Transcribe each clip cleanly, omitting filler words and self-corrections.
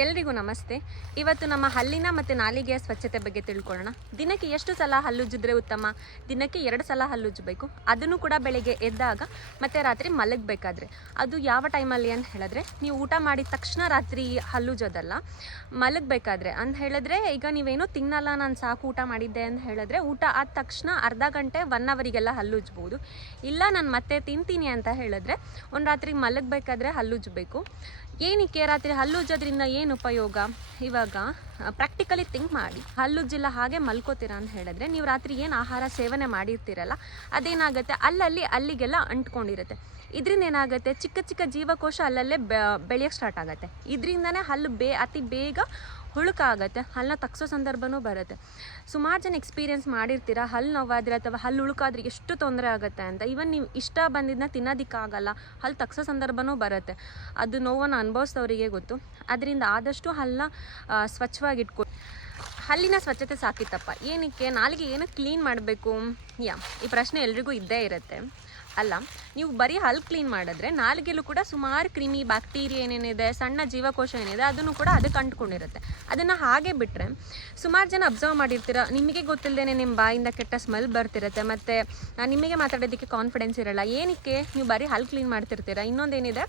ಎಲ್ರಿಗೂ ನಮಸ್ತೆ. ಇವತ್ತು ನಮ್ಮ ಹಲ್ಲಿನ ಮತ್ತು ನಾಲಿಗೆಯ ಸ್ವಚ್ಛತೆ ಬಗ್ಗೆ ತಿಳ್ಕೊಳ್ಳೋಣ. ದಿನಕ್ಕೆ ಎಷ್ಟು ಸಲ ಹಲ್ಲುಜ್ಜಿದ್ರೆ ಉತ್ತಮ? ದಿನಕ್ಕೆ 2 ಸಲ ಹಲ್ಲುಜ್ಜಬೇಕು. ಅದನ್ನು ಕೂಡ ಬೆಳಿಗ್ಗೆ ಎದ್ದಾಗ ಮತ್ತು ರಾತ್ರಿ ಮಲಗಬೇಕಾದ್ರೆ. ಅದು ಯಾವ ಟೈಮಲ್ಲಿ ಅಂತ ಹೇಳಿದ್ರೆ, ನೀವು ಊಟ ಮಾಡಿದ ತಕ್ಷಣ ರಾತ್ರಿ ಹಲ್ಲುಜ್ಜೋದಲ್ಲ, ಮಲಗಬೇಕಾದ್ರೆ. ಅಂತ ಹೇಳಿದ್ರೆ, ಈಗ ನೀವೇನೋ ತಿನ್ನಲ್ಲ, ನಾನು ಸಾಕು ಊಟ ಮಾಡಿದ್ದೆ ಅಂತ ಹೇಳಿದ್ರೆ, ಊಟ ಆದ ತಕ್ಷಣ ಅರ್ಧ ಗಂಟೆ 1 ಅವರಿಗೆಲ್ಲ ಹಲ್ಲುಜ್ಬೋದು. ಇಲ್ಲ ನಾನು ಮತ್ತೆ ತಿಂತೀನಿ ಅಂತ ಹೇಳಿದ್ರೆ, ಒಂದು ರಾತ್ರಿ ಮಲಗಬೇಕಾದ್ರೆ ಹಲ್ಲುಜ್ಜಬೇಕು. ಏನಕ್ಕೆ ರಾತ್ರಿ ಹಲ್ಲುಜ್ಜೋದ್ರಿಂದ ಏನು ಉಪಯೋಗ? ಇವಾಗ ಪ್ರಾಕ್ಟಿಕಲಿ ಥಿಂಕ್ ಮಾಡಿ. ಹಲ್ಲುಜ್ಜಿಲ್ಲ ಹಾಗೆ ಮಲ್ಕೋತೀರಾ ಅಂತ ಹೇಳಿದ್ರೆ, ನೀವು ರಾತ್ರಿ ಏನು ಆಹಾರ ಸೇವನೆ ಮಾಡಿರ್ತೀರಲ್ಲ, ಅದೇನಾಗುತ್ತೆ ಅಲ್ಲಿಗೆಲ್ಲ ಅಂಟ್ಕೊಂಡಿರುತ್ತೆ. ಇದರಿಂದ ಏನಾಗುತ್ತೆ, ಚಿಕ್ಕ ಚಿಕ್ಕ ಜೀವಕೋಶ ಅಲ್ಲಲ್ಲೇ ಬೆಳೆಯೋಕ್ಕೆ ಸ್ಟಾರ್ಟ್ ಆಗುತ್ತೆ. ಇದರಿಂದನೇ ಹಲ್ಲು ಅತಿ ಬೇಗ ಹುಳುಕಾಗುತ್ತೆ, ಹಲ್ಲನ್ನ ತಗ್ಸೋ ಸಂದರ್ಭನೂ ಬರುತ್ತೆ. ಸುಮಾರು ಜನ ಎಕ್ಸ್ಪೀರಿಯೆನ್ಸ್ ಮಾಡಿರ್ತೀರ, ಹಲ್ಲು ನೋವಾದರೆ ಅಥವಾ ಹಲ್ಲು ಉಳುಕಾದ್ರೆ ಎಷ್ಟು ತೊಂದರೆ ಆಗುತ್ತೆ ಅಂತ. ಈವನ್ ನೀವು ಇಷ್ಟ ಬಂದಿದ್ದನ್ನ ತಿನ್ನೋದಕ್ಕಾಗಲ್ಲ, ಹಲ್ಲು ತಗ್ಸೋ ಸಂದರ್ಭನೂ ಬರುತ್ತೆ. ಅದು ನೋವನ್ನು ಅನುಭವಿಸೋರಿಗೆ ಗೊತ್ತು. ಅದರಿಂದ ಆದಷ್ಟು ಹಲ್ಲನ್ನ ಸ್ವಚ್ಛವಾಗಿಟ್ಕೊ. ಹಲ್ಲಿನ ಸ್ವಚ್ಛತೆ ಸಾಕಿತ್ತಪ್ಪ, ಏನಕ್ಕೆ ನಾಲಿಗೆ ಏನಕ್ಕೆ ಕ್ಲೀನ್ ಮಾಡಬೇಕು? ಈ ಪ್ರಶ್ನೆ ಎಲ್ರಿಗೂ ಇದ್ದೇ ಇರುತ್ತೆ ಅಲ್ಲ. ನೀವು ಬರೀ ಹಲ್ಲು ಕ್ಲೀನ್ ಮಾಡಿದ್ರೆ ನಾಲಿಗೆಲ್ಲೂ ಕೂಡ ಸುಮಾರು ಕ್ರಿಮಿ ಬ್ಯಾಕ್ಟೀರಿಯಾ ಏನೇನಿದೆ, ಸಣ್ಣ ಜೀವಕೋಶ ಏನಿದೆ, ಅದನ್ನು ಕೂಡ ಅದಕ್ಕೆ ಅಂಟ್ಕೊಂಡಿರುತ್ತೆ. ಅದನ್ನು ಹಾಗೆ ಬಿಟ್ಟರೆ ಸುಮಾರು ಜನ ಅಬ್ಸರ್ವ್ ಮಾಡಿರ್ತೀರ, ನಿಮಗೆ ಗೊತ್ತಿಲ್ಲದೇ ನಿಮ್ಮ ಬಾಯಿಂದ ಕೆಟ್ಟ ಸ್ಮೆಲ್ ಬರ್ತಿರುತ್ತೆ, ಮತ್ತು ನಿಮಗೆ ಮಾತಾಡೋದಕ್ಕೆ ಕಾನ್ಫಿಡೆನ್ಸ್ ಇರೋಲ್ಲ. ಏನಕ್ಕೆ? ನೀವು ಬರೀ ಹಲ್ಲು ಕ್ಲೀನ್ ಮಾಡ್ತಿರ್ತೀರ. ಇನ್ನೊಂದೇನಿದೆ,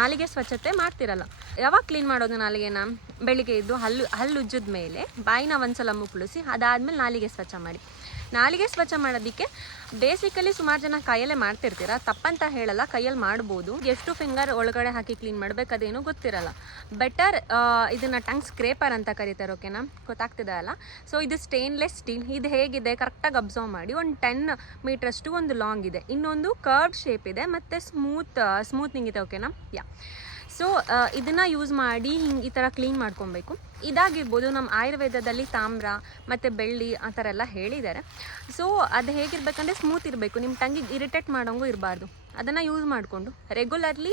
ನಾಲಿಗೆ ಸ್ವಚ್ಛತೆ ಮಾಡ್ತಿರಲ್ಲ. ಯಾವಾಗ ಕ್ಲೀನ್ ಮಾಡೋದು ನಾಲಿಗೆನ? ಬೆಳಿಗ್ಗೆ ಇದ್ದು ಹಲ್ಲು ಉಜ್ಜಿದ ಮೇಲೆ ಬಾಯಿನ ಒಂದ್ಸಲ ಮುಕ್ಕಳಿಸಿ, ಅದಾದಮೇಲೆ ನಾಲಿಗೆ ಸ್ವಚ್ಛ ಮಾಡಿ. ನಾಲಿಗೆ ಸ್ವಚ್ಛ ಮಾಡೋದಕ್ಕೆ ಬೇಸಿಕಲಿ ಸುಮಾರು ಜನ ಕೈಯಲ್ಲೇ ಮಾಡ್ತಿರ್ತೀರ. ತಪ್ಪಂತ ಹೇಳಲ್ಲ, ಕೈಯಲ್ಲಿ ಮಾಡ್ಬೋದು. ಎಷ್ಟು ಫಿಂಗರ್ ಒಳಗಡೆ ಹಾಕಿ ಕ್ಲೀನ್ ಮಾಡಬೇಕದೇನೂ ಗೊತ್ತಿರಲ್ಲ. ಬೆಟರ್ ಇದನ್ನು ಟಂಗ್ ಸ್ಕ್ರೇಪರ್ ಅಂತ ಕರೀತಾರೆ. ಓಕೆನಾ? ಗೊತ್ತಾಗ್ತಿದೆ ಅಲ್ಲ? ಸೊ ಇದು ಸ್ಟೇನ್ಲೆಸ್ ಸ್ಟೀಲ್. ಇದು ಹೇಗಿದೆ ಕರೆಕ್ಟಾಗಿ ಅಬ್ಸರ್ವ್ ಮಾಡಿ. ಒಂದು 10 ಮೀಟ್ರಷ್ಟು ಒಂದು ಲಾಂಗ್ ಇದೆ, ಇನ್ನೊಂದು ಕರ್ವ್ ಶೇಪ್ ಇದೆ, ಮತ್ತು ಸ್ಮೂತ್ನಿಂಗ್ ಇದೆ. ಓಕೆನಾ? ಸೊ ಇದನ್ನು ಯೂಸ್ ಮಾಡಿ ಈ ಥರ ಕ್ಲೀನ್ ಮಾಡ್ಕೊಬೇಕು. ಇದಾಗಿರ್ಬೋದು. ನಮ್ಮ ಆಯುರ್ವೇದದಲ್ಲಿ ತಾಮ್ರ ಮತ್ತು ಬೆಳ್ಳಿ ಆ ಥರ ಎಲ್ಲ ಹೇಳಿದ್ದಾರೆ. ಸೊ ಅದು ಹೇಗಿರ್ಬೇಕಂದ್ರೆ ಸ್ಮೂತ್ ಇರಬೇಕು, ನಿಮ್ಮ ಟಂಗಿಗೆ ಇರಿಟೇಟ್ ಮಾಡೋಂಗೂ ಇರಬಾರ್ದು. ಅದನ್ನು ಯೂಸ್ ಮಾಡಿಕೊಂಡು ರೆಗ್ಯುಲರ್ಲಿ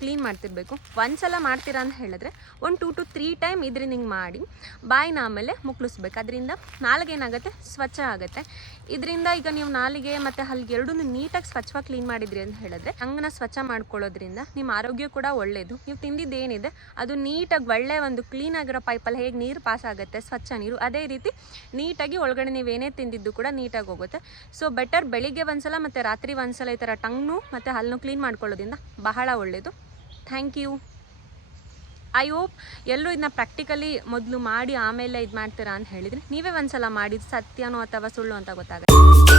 ಕ್ಲೀನ್ ಮಾಡ್ತಿರ್ಬೇಕು. ಒಂದ್ಸಲ ಮಾಡ್ತೀರಾ ಅಂತ ಹೇಳಿದ್ರೆ 1 2 to 3 ಟೈಮ್ ಇದರಿಂದ ಹಿಂಗೆ ಮಾಡಿ ಬಾಯಿನ ಆಮೇಲೆ ಮುಕ್ಕಳಿಸ್ಬೇಕು. ಅದರಿಂದ ನಾಲಿಗೆ ಏನಾಗುತ್ತೆ, ಸ್ವಚ್ಛ ಆಗುತ್ತೆ. ಇದರಿಂದ ಈಗ ನೀವು ನಾಲಿಗೆ ಮತ್ತು ಹಲ್ಲಿಗೆ ಎರಡನ್ನೂ ನೀಟಾಗಿ ಸ್ವಚ್ಛವಾಗಿ ಕ್ಲೀನ್ ಮಾಡಿದ್ರಿ ಅಂತ ಹೇಳಿದ್ರೆ, ಹಂಗನ್ನ ಸ್ವಚ್ಛ ಮಾಡ್ಕೊಳ್ಳೋದ್ರಿಂದ ನಿಮ್ಮ ಆರೋಗ್ಯ ಕೂಡ ಒಳ್ಳೆಯದು. ನೀವು ತಿಂದಿದ್ದೇನಿದೆ ಅದು ನೀಟಾಗಿ ಒಳ್ಳೆ ಒಂದು ಕ್ಲೀನಾಗಿರೋ ಪೈಪಲ್ಲಿ ಹೇಗೆ ನೀರು ಪಾಸ್ ಆಗುತ್ತೆ, ಸ್ವಚ್ಛ ನೀರು, ಅದೇ ರೀತಿ ನೀಟಾಗಿ ಒಳಗಡೆ ನೀವೇನೇ ತಿಂದಿದ್ದು ಕೂಡ ನೀಟಾಗಿ ಹೋಗುತ್ತೆ. ಸೊ ಬೆಟರ್ ಬೆಳಿಗ್ಗೆ ಒಂದ್ಸಲ ಮತ್ತು ರಾತ್ರಿ ಒಂದ್ಸಲ ಈ ಥರ ಟಂಗ್ನು ಮತ್ತು ಹಲ್ಲನ್ನು ಕ್ಲೀನ್ ಮಾಡ್ಕೊಳ್ಳೋದ್ರಿಂದ ಬಹಳ ಒಳ್ಳೆಯದು. Thank you. ಐ ಹೋಪ್ ಎಲ್ಲರೂ ಇದನ್ನ ಪ್ರಾಕ್ಟಿಕಲಿ ಮೊದಲು ಮಾಡಿ ಆಮೇಲೆ ಇದು ಮಾಡ್ತೀರಾ ಅಂತ ಹೇಳಿದರೆ, ನೀವೇ ಒಂದ್ಸಲ ಮಾಡಿದ್ದು ಸತ್ಯನೋ ಅಥವಾ ಸುಳ್ಳು ಅಂತ ಗೊತ್ತಾಗುತ್ತೆ.